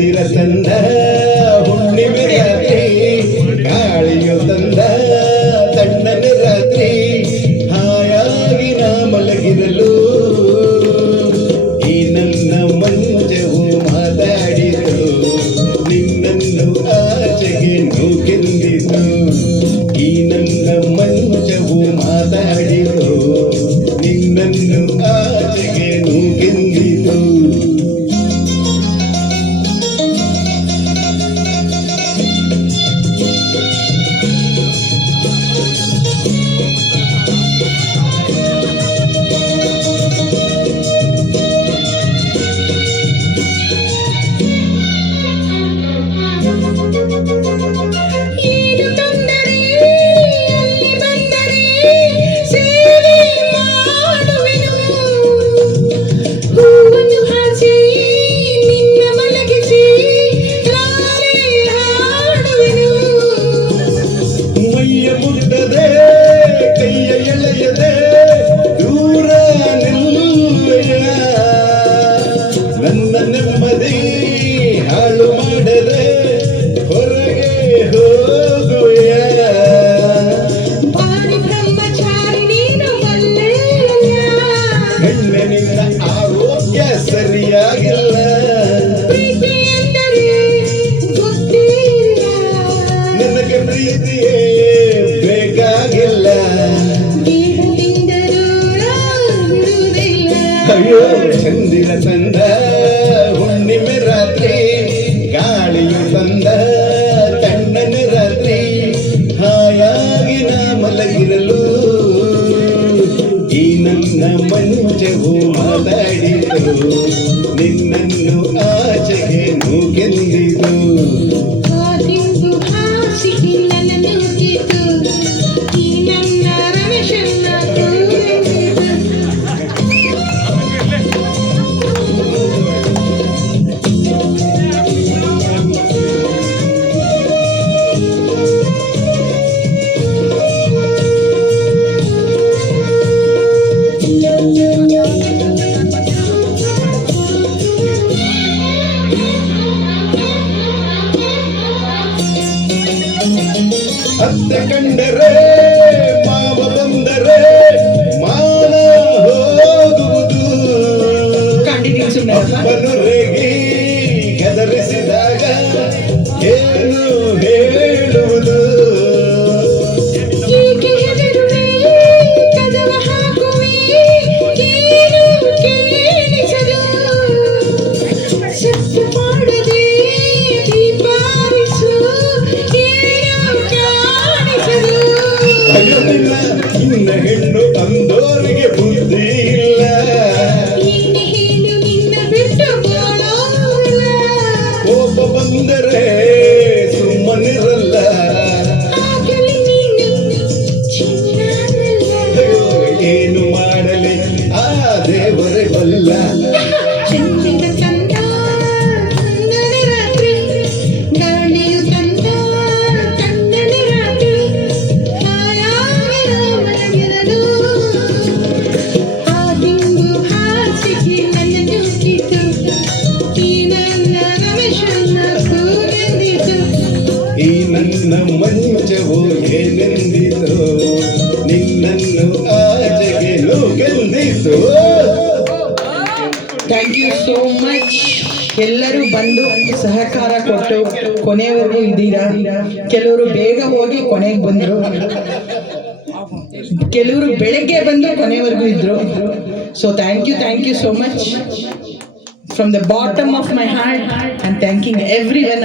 ಚಂದಿರ ತಂದ ಹುಣ್ಣಿಮೆ ರಾತ್ರಿ ಗಾಳಿಯು ತಂದ ತಣ್ಣನ ರಾತ್ರಿ ಹಾಯಾಗಿ ನಾ ಮಲಗಿರಲು ಈ ನನ್ನ ಮಂಚವು ಮಾತಾಡಿತು ನಿನ್ನನ್ನು ಆಚೆಗೆ ನೂಕೆಂದಿತು ಈ ನನ್ನ ಮಂಚವು ಮಾತಾಡಿತು ನಿನ್ನನ್ನು ಆಚೆಗೆ ನೂಕೆಂದಿತು ಮುಟ್ಟದೆ ಕೈಯ ಎಳೆಯದೆ ದೂರ ನಿಲ್ಲುವೆಯ ನನ್ನ ನೆಮ್ಮದಿ ಹಾಳು ಮಾಡದೆ ಹೊರಗೆ ಹೋಗುವೆಯ ಹೆಣ್ಣಿನಿಂದ ಆರೋಗ್ಯ ಸರಿಯಾಗಿಲ್ಲ ನನಗೆ ಪ್ರೀತಿಯೇ ಬೇಕಾಗಿಲ್ಲ ಅಯ್ಯೋ ಚಂದಿರ ತಂದ ಹುಣ್ಣಿಮೆ ರಾತ್ರಿ ಗಾಳಿಯು ತಂದ ತಣ್ಣನ ರಾತ್ರಿ ಹಾಯಾಗಿ ನಾ ಮಲಗಿರಲು ಈ ನನ್ನ ಮಂಚವು ಮಾತಾಡಿತು ನಿನ್ನನ್ನು ಆಚೆಗೆ ನೂಗೆಂದಿತು ಅತ್ತೆ ಕಂಡರೆ ಮಾವ ಬಂದರೆ ಮಾನ ಹೋಗುವುದು ಅಪ್ಪನು ರೇಗಿ ಹೆದರಿಸಿದಾಗ ಏನು ಹೇಳುವುದು ನಿನ್ನ ಹೆಣ್ಣು ಅಂದೋರಿಗೆ ಬುದ್ಧಿ ಇಲ್ಲ ಕೋಪ ಬಂದರೆ ಸುಮ್ಮನಿರಲ್ಲ ಏನು ಮಾಡಲಿ ಆ ದೇವರೇ ಬಲ್ಲ ಈ ನನ್ನ ಮಂಚವು ಏನೆಂದಿತು ನಿನ್ನನ್ನು ಆಚೆಗೆ ನೂಗೆಂದಿತು. Thank you so much. ಎಲ್ಲರೂ ಬಂದು ಸಹಕಾರ ಕೊಟ್ಟು ಕೊನೆಯವರೆಗೂ ಇದ್ದೀರಾ. ಕೆಲವರು ಬೇಗ ಹೋಗಿ ಕೊನೆಗೆ ಬಂದರು, ಕೆಲವರು ಬೆಳಗ್ಗೆ ಬಂದು ಕೊನೆವರೆಗೂ ಇದ್ರು. So thank you so much. From the bottom of my heart, I'm thanking everyone.